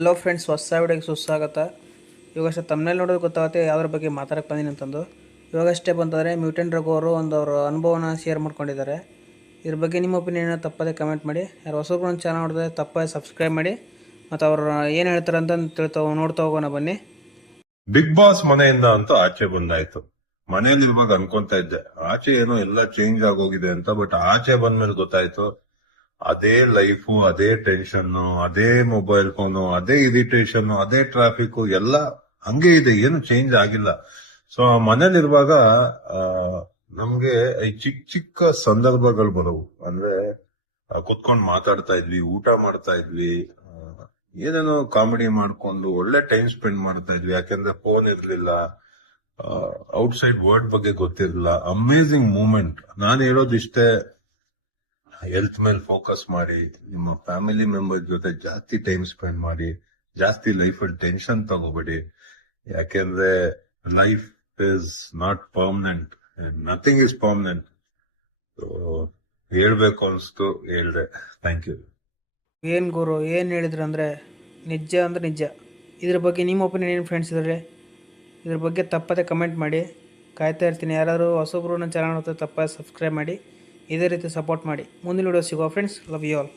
Hello friends, ಹೊಸ ವಿಡಿಯೋಗೆ ಸುಸ್ವಾಗತ. ಇವಾಗಷ್ಟೇ ತಮ್ಮನೇಲಿ ನೋಡೋದು ಗೊತ್ತಾಗುತ್ತೆ ಯಾವ್ದ್ರ ಬಗ್ಗೆ ಮಾತಾಡಕ್ಕೆ ಬಂದೀನಿ ಅಂತಂದು. ಇವಾಗಷ್ಟೇ ಬಂದರೆ ಮ್ಯೂಟೆಂಟ್ ರಘು ಅವರು ಅವ್ರ ಅನುಭವನ ಶೇರ್ ಮಾಡ್ಕೊಂಡಿದ್ದಾರೆ. ಇದ್ರ ಬಗ್ಗೆ ನಿಮ್ಮ ಒಪಿನಿಯನ್ ತಪ್ಪದೆ ಕಮೆಂಟ್ ಮಾಡಿ. ಯಾರು ಹೊಸಬ್ರು ಒಂದು ಚಾನಲ್ ನೋಡಿದ್ರೆ ತಪ್ಪದೆ ಸಬ್ಸ್ಕ್ರೈಬ್ ಮಾಡಿ. ಮತ್ತು ಅವ್ರು ಏನು ಹೇಳ್ತಾರೆ ಅಂತ ನೋಡ್ತಾ ಹೋಗೋಣ ಬನ್ನಿ. ಬಿಗ್ ಬಾಸ್ ಮನೆಯಿಂದ ಅಂತೂ ಆಚೆ ಬಂದಾಯ್ತು. ಮನೇಲಿ ಇರುವಾಗ ಅನ್ಕೊಂತ ಇದ್ದೆ ಆಚೆ ಏನೋ ಎಲ್ಲ ಚೇಂಜ್ ಆಗೋಗಿದೆ ಅಂತ. ಬಟ್ ಆಚೆ ಬಂದ್ಮೇಲೆ ಗೊತ್ತಾಯ್ತು ಅದೇ ಲೈಫು, ಅದೇ ಟೆನ್ಷನ್, ಅದೇ ಮೊಬೈಲ್ ಫೋನು, ಅದೇ ಇರಿಟೇಷನ್, ಅದೇ ಟ್ರಾಫಿಕ್ ಎಲ್ಲ ಹಂಗೆ ಇದೆ, ಏನು ಚೇಂಜ್ ಆಗಿಲ್ಲ. ಸೊ ಮನೇಲಿರುವಾಗ ನಮ್ಗೆ ಈ ಚಿಕ್ಕ ಚಿಕ್ಕ ಸಂದರ್ಭಗಳು ಬರವು. ಅಂದ್ರೆ ಕುತ್ಕೊಂಡ್ ಮಾತಾಡ್ತಾ ಇದ್ವಿ, ಊಟ ಮಾಡ್ತಾ ಇದ್ವಿ, ಏನೇನೋ ಕಾಮಿಡಿ ಮಾಡ್ಕೊಂಡು ಒಳ್ಳೆ ಟೈಮ್ ಸ್ಪೆಂಡ್ ಮಾಡ್ತಾ ಇದ್ವಿ. ಯಾಕೆಂದ್ರೆ ಫೋನ್ ಇರ್ಲಿಲ್ಲ, ಔಟ್ಸೈಡ್ ವರ್ಲ್ಡ್ ಬಗ್ಗೆ ಗೊತ್ತಿರಲಿಲ್ಲ. Amazing moment. ನಾನು ಹೇಳೋದಿಷ್ಟೇ, ಹೆಲ್ತ್ ಮೇಲೆ ಫೋಕಸ್ ಮಾಡಿ, ನಿಮ್ಮ ಫ್ಯಾಮಿಲಿ ಮೆಂಬರ್ ಜೊತೆ ಜಾಸ್ತಿ ಟೈಮ್ ಸ್ಪೆಂಡ್ ಮಾಡಿ, ಜಾಸ್ತಿ ಲೈಫ್ ಅಲ್ಲಿ ಟೆನ್ಷನ್ ತಗೋಬೇಡಿ. ಯಾಕೆಂದ್ರೆ life is not permanent, nothing is permanent. ಹೇಳ್ಬೇಕು ಅನ್ಸ್ತು, ಹೇಳ್ದೆ. Thank you. ಏನು ಗುರು ಏನು ಹೇಳಿದ್ರು ಅಂದರೆ ನಿಜ ಅಂದರೆ ನಿಜ. ಇದ್ರ ಬಗ್ಗೆ ನಿಮ್ಮ ಒಪಿನಿಯನ್ ಏನು ಫ್ರೆಂಡ್ಸ್ ಇದ್ದಾರೆ? ಇದ್ರ ಬಗ್ಗೆ ತಪ್ಪದೆ ಕಮೆಂಟ್ ಮಾಡಿ. ಕಾಯ್ತಾ ಇರ್ತೀನಿ. ಯಾರಾದರೂ ಹೊಸಬ್ರು ನನ್ನ ಚಾನಲ್ ನೋಡ್ತಾರೆ ತಪ್ಪದೆ ಸಬ್ಸ್ಕ್ರೈಬ್ ಮಾಡಿ. ಇದೇ ರೀತಿ ಸಪೋರ್ಟ್ ಮಾಡಿ. ಮುಂದಿನ ವಿಡಿಯೋ ಸಿಗೋ ಫ್ರೆಂಡ್ಸ್. Love you all.